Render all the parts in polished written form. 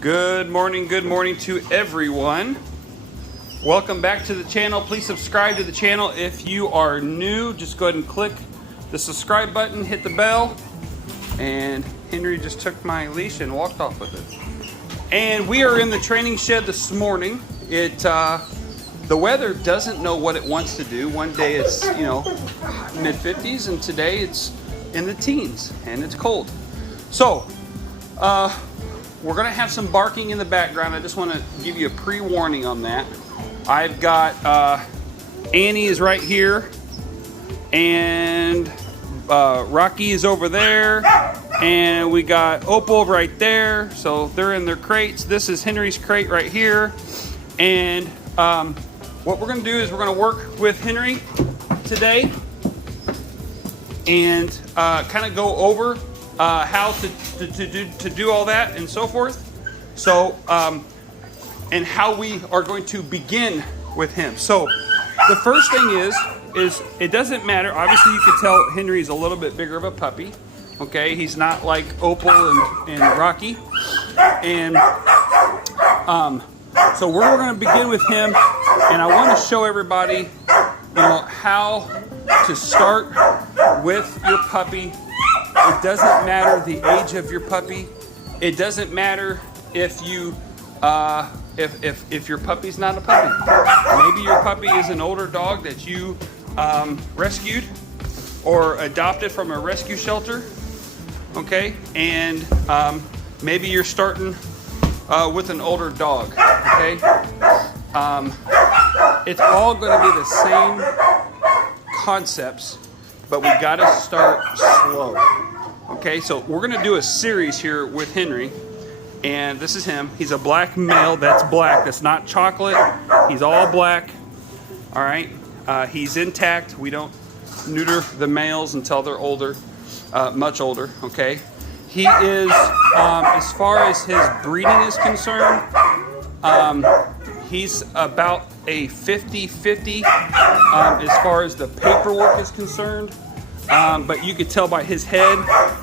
Good morning to everyone. Welcome back to the channel. Please subscribe to the channel. If you are new, just go ahead and click the subscribe button, hit the bell. And Henry just took my leash and walked off with it. And we are in the training shed this morning. The weather doesn't know what it wants to do. One day it's, mid-50s, and today it's in the teens and it's cold. So, we're gonna have some barking in the background. I just want to give you a pre-warning on that. I've got Annie is right here, and Rocky is over there, and we got Opal right there. So they're in their crates. This is Henry's crate right here, and what we're gonna do is we're gonna work with Henry today and kind of go over how to do all that and so forth. So, and how we are going to begin with him. So, the first thing is it doesn't matter. Obviously, you can tell Henry's a little bit bigger of a puppy. Okay, he's not like Opal and Rocky. And so we're going to begin with him, and I want to show everybody, how to start with your puppy. It doesn't matter the age of your puppy. It doesn't matter if you if your puppy's not a puppy. Maybe your puppy is an older dog that you rescued or adopted from a rescue shelter. Okay, and maybe you're starting with an older dog. Okay, it's all going to be the same concepts, but we got to start slow. Okay, so we're going to do a series here with Henry, and this is him. He's a black male. That's black. That's not chocolate. He's all black. All right, he's intact. We don't neuter the males until they're older, much older. Okay, he is, as far as his breeding is concerned, he's about a 50-50 as far as the paperwork is concerned. But you could tell by his head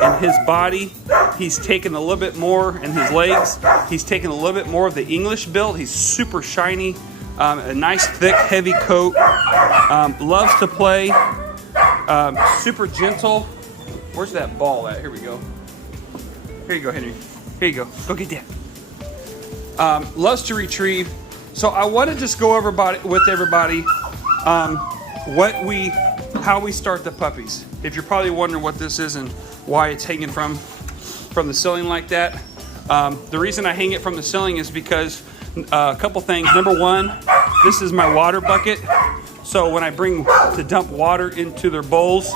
and his body, he's taken a little bit more, and his legs, he's taken a little bit more of the English build. He's super shiny, a nice thick heavy coat, loves to play, super gentle. Where's that ball at? Here we go. Here you go, Henry. Here you go. Go get that. Loves to retrieve. So I want to just go over with everybody how we start the puppies. If you're probably wondering what this is and why it's hanging from the ceiling like that, the reason I hang it from the ceiling is because a couple things. Number one, this is my water bucket. So when I bring to dump water into their bowls,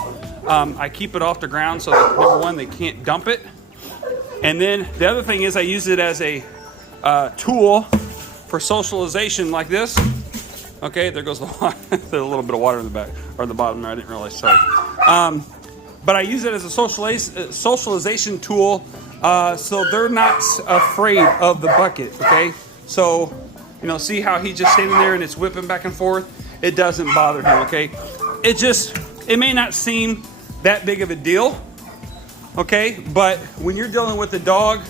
I keep it off the ground so that, number one, they can't dump it. And then the other thing is I use it as a tool for socialization like this. Okay, there goes the water. There's a little bit of water in the back, or the bottom there, I didn't realize, sorry. But I use it as a socialization tool, so they're not afraid of the bucket, okay? So, see how he's just standing there and it's whipping back and forth? It doesn't bother him, okay? It may not seem that big of a deal, okay? But when you're dealing with a dog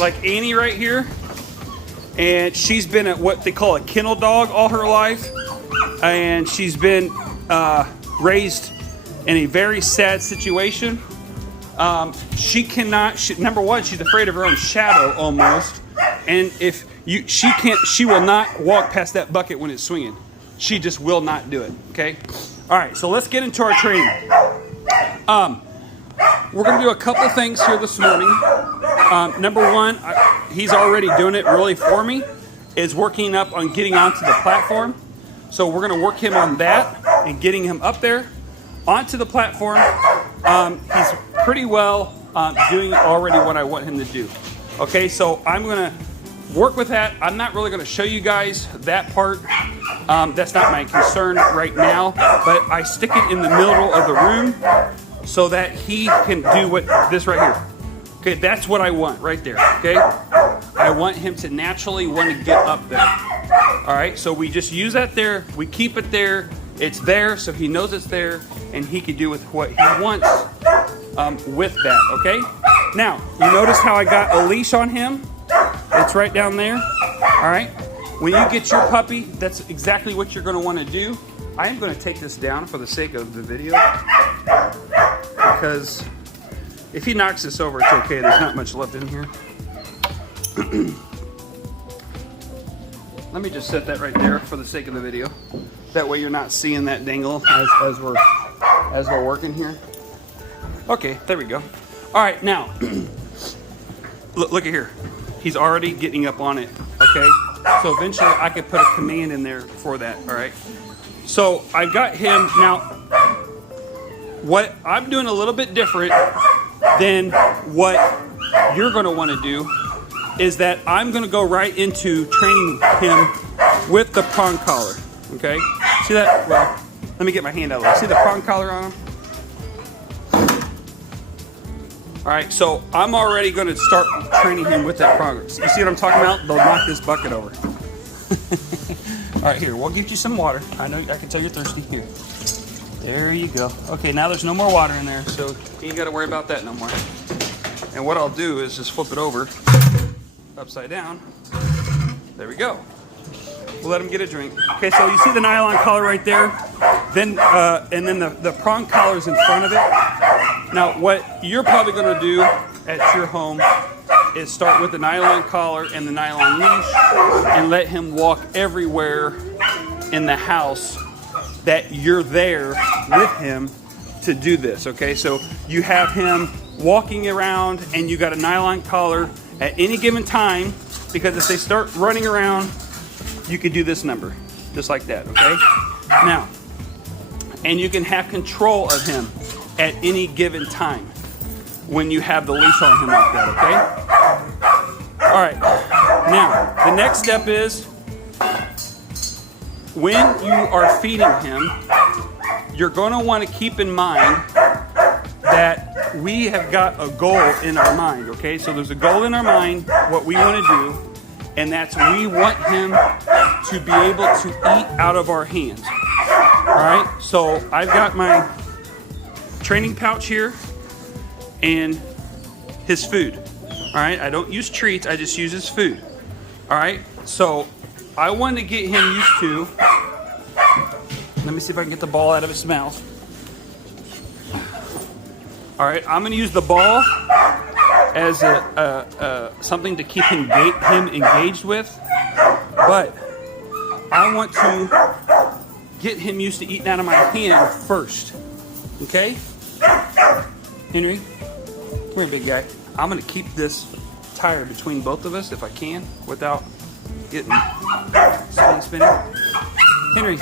like Annie right here, and she's been at what they call a kennel dog all her life, and she's been raised in a very sad situation. Number one, she's afraid of her own shadow almost, and she will not walk past that bucket when it's swinging. She just will not do it. Okay. All right. So let's get into our training. We're going to do a couple things here this morning. Number one, he's already doing it really for me, is working up on getting onto the platform. So we're going to work him on that and getting him up there onto the platform. He's pretty well doing already what I want him to do. Okay, so I'm going to work with that. I'm not really going to show you guys that part. That's not my concern right now, but I stick it in the middle of the room so that he can do this right here. Okay, that's what I want right there, okay? I want him to naturally want to get up there. All right, so we just use that there. We keep it there. It's there, so he knows it's there, and he can do with what he wants with that, okay? Now, you notice how I got a leash on him? It's right down there, all right? When you get your puppy, that's exactly what you're gonna wanna do. I am gonna take this down for the sake of the video because if he knocks this over, it's okay. There's not much left in here. Let me just set that right there for the sake of the video. That way you're not seeing that dangle as we're working here. Okay, there we go. All right, now, look at here. He's already getting up on it, okay? So eventually I could put a command in there for that, all right? So I got him, now, what I'm doing a little bit different than what you're gonna wanna do is that I'm gonna go right into training him with the prong collar, okay? See that? Well, let me get my hand out of the way. See the prong collar on him? All right, so I'm already gonna start training him with that prong. You see what I'm talking about? They'll knock this bucket over. All right, here, we'll give you some water. I know, I can tell you're thirsty. Here. There you go. Okay, now there's no more water in there, so you ain't gotta worry about that no more. And what I'll do is just flip it over, upside down. There we go. We'll let him get a drink. Okay, so you see the nylon collar right there? Then, and then the prong collar's in front of it. Now, what you're probably gonna do at your home is start with the nylon collar and the nylon leash and let him walk everywhere in the house that you're there with him to do this, okay? So you have him walking around and you got a nylon collar at any given time, because if they start running around, you could do this number, just like that, okay? Now, and you can have control of him at any given time when you have the leash on him like that, okay? All right, now, the next step is when you are feeding him, you're gonna wanna keep in mind that we have got a goal in our mind, okay? So there's a goal in our mind, what we wanna do, and that's we want him to be able to eat out of our hands, all right? So I've got my training pouch here and his food, all right? I don't use treats, I just use his food, all right? So I want to get him used to, let me see if I can get the ball out of his mouth. All right, I'm gonna use the ball as something to keep him engaged with, but I want to get him used to eating out of my hand first, okay? Henry, come here, big guy. I'm gonna keep this tire between both of us if I can, without getting spinning. Henry.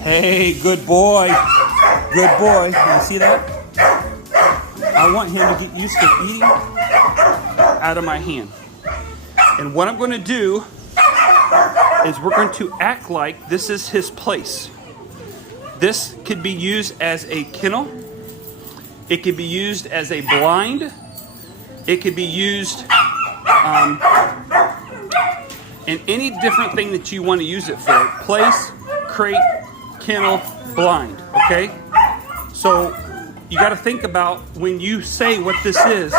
Hey, good boy. Good boy. You see that? I want him to get used to eating out of my hand. And what I'm going to do is we're going to act like this is his place. This could be used as a kennel. It could be used as a blind. It could be used in any different thing that you want to use it for. Place, crate, kennel, blind, okay? So you got to think about when you say what this is,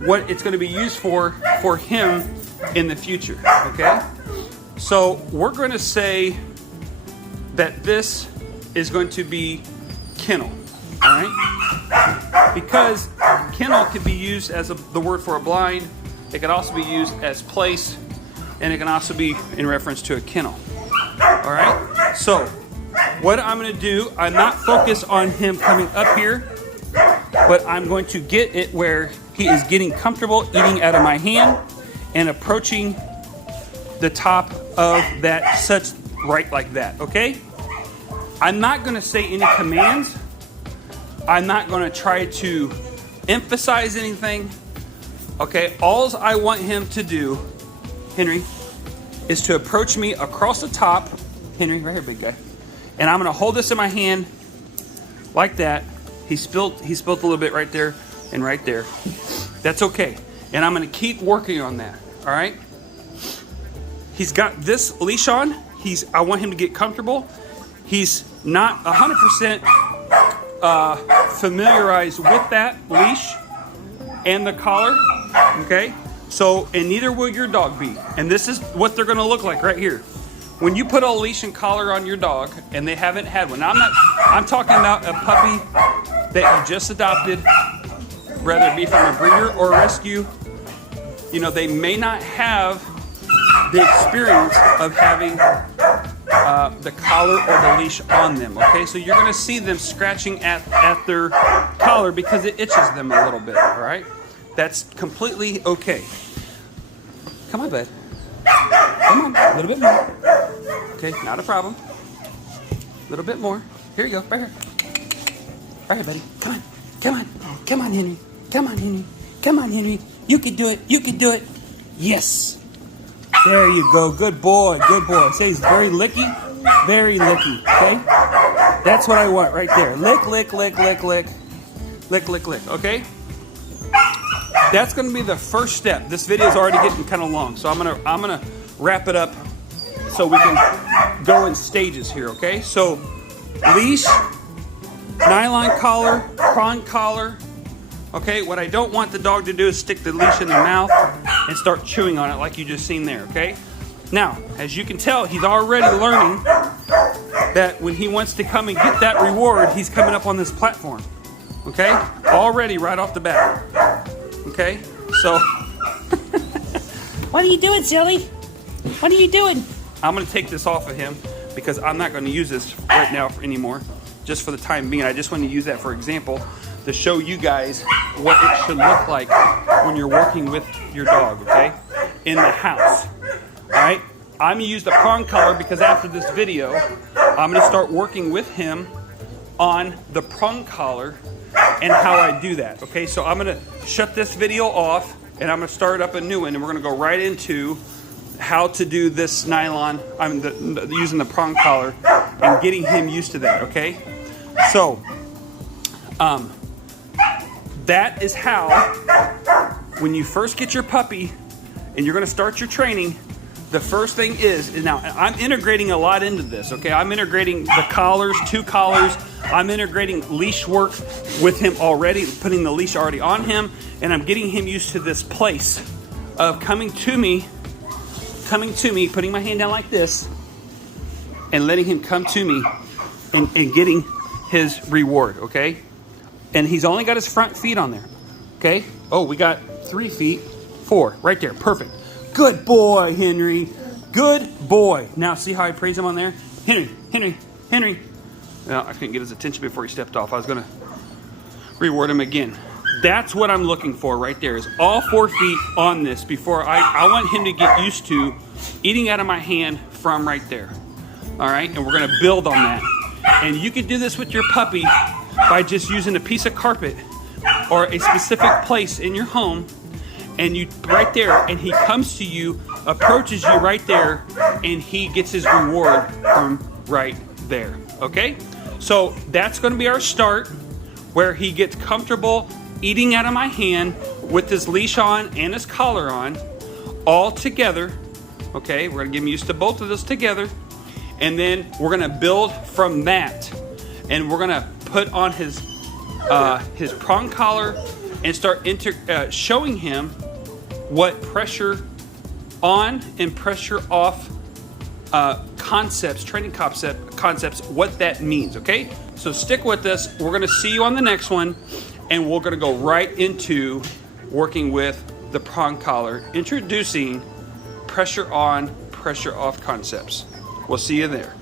what it's going to be used for him in the future, okay? So we're going to say that this is going to be kennel, all right? Because kennel could be used as the word for a blind. It could also be used as place, and it can also be in reference to a kennel, all right? So what I'm going to do, I'm not focused on him coming up here, but I'm going to get it where he is getting comfortable eating out of my hand and approaching the top of that, such right like that, okay? I'm not going to say any commands. I'm not going to try to emphasize anything, okay? All I want him to do, Henry, is to approach me across the top. Henry, right here, big guy. And I'm gonna hold this in my hand like that. He spilt a little bit right there and right there. That's okay. And I'm gonna keep working on that, all right? He's got this leash on. I want him to get comfortable. He's not 100% familiarized with that leash and the collar, okay? So, and neither will your dog be. And this is what they're gonna look like right here. When you put a leash and collar on your dog and they haven't had one. Now I'm talking about a puppy that you just adopted, whether it be from a breeder or a rescue. You know, they may not have the experience of having the collar or the leash on them, okay? So you're gonna see them scratching at their collar because it itches them a little bit, all right? That's completely okay. Come on, bud. Come on, a little bit more. Okay, not a problem. A little bit more. Here you go, right here. Right here, buddy. Come on, come on. Come on, Henry. Come on, Henry. Come on, Henry. You can do it. You can do it. Yes. There you go. Good boy. Good boy. Say he's very licky. Very licky. Okay? That's what I want right there. Lick, lick, lick, lick, lick. Lick, lick, lick. Okay? That's going to be the first step. This video is already getting kind of long, so I'm gonna wrap it up so we can go in stages here. Okay? So leash, nylon collar, prong collar. Okay, what I don't want the dog to do is stick the leash in their mouth and start chewing on it like you just seen there, okay? Now, as you can tell, he's already learning that when he wants to come and get that reward, he's coming up on this platform, okay? Already right off the bat, okay? So, what are you doing, silly? What are you doing? I'm gonna take this off of him because I'm not gonna use this right now anymore, just for the time being. I just want to use that for example, to show you guys what it should look like when you're working with your dog, okay? In the house, all right? I'm gonna use the prong collar because after this video, I'm gonna start working with him on the prong collar and how I do that, okay? So I'm gonna shut this video off and I'm gonna start up a new one and we're gonna go right into how to do this nylon, using the prong collar and getting him used to that, okay? So, that is how, when you first get your puppy and you're going to start your training, the first thing is, now I'm integrating a lot into this, okay? I'm integrating the collars, 2 collars. I'm integrating leash work with him already, putting the leash already on him, and I'm getting him used to this place of coming to me, putting my hand down like this, and letting him come to me and getting his reward, okay? And he's only got his front feet on there, okay? Oh, we got 3 feet, 4, right there, perfect. Good boy, Henry, good boy. Now see how I praise him on there? Henry, Henry, Henry. Well, I couldn't get his attention before he stepped off. I was gonna reward him again. That's what I'm looking for right there, is all 4 feet on this before I want him to get used to eating out of my hand from right there, all right? And we're gonna build on that. And you could do this with your puppy by just using a piece of carpet or a specific place in your home, and you right there, and he comes to you, approaches you right there, and he gets his reward from right there, okay? So that's gonna be our start, where he gets comfortable eating out of my hand with his leash on and his collar on, all together, okay? We're gonna get him used to both of those together, and then we're gonna build from that, and we're gonna put on his prong collar and start showing him what pressure on and pressure off concepts, training concepts, what that means, okay? So stick with us. We're gonna see you on the next one, and we're gonna go right into working with the prong collar, introducing pressure on, pressure off concepts. We'll see you there.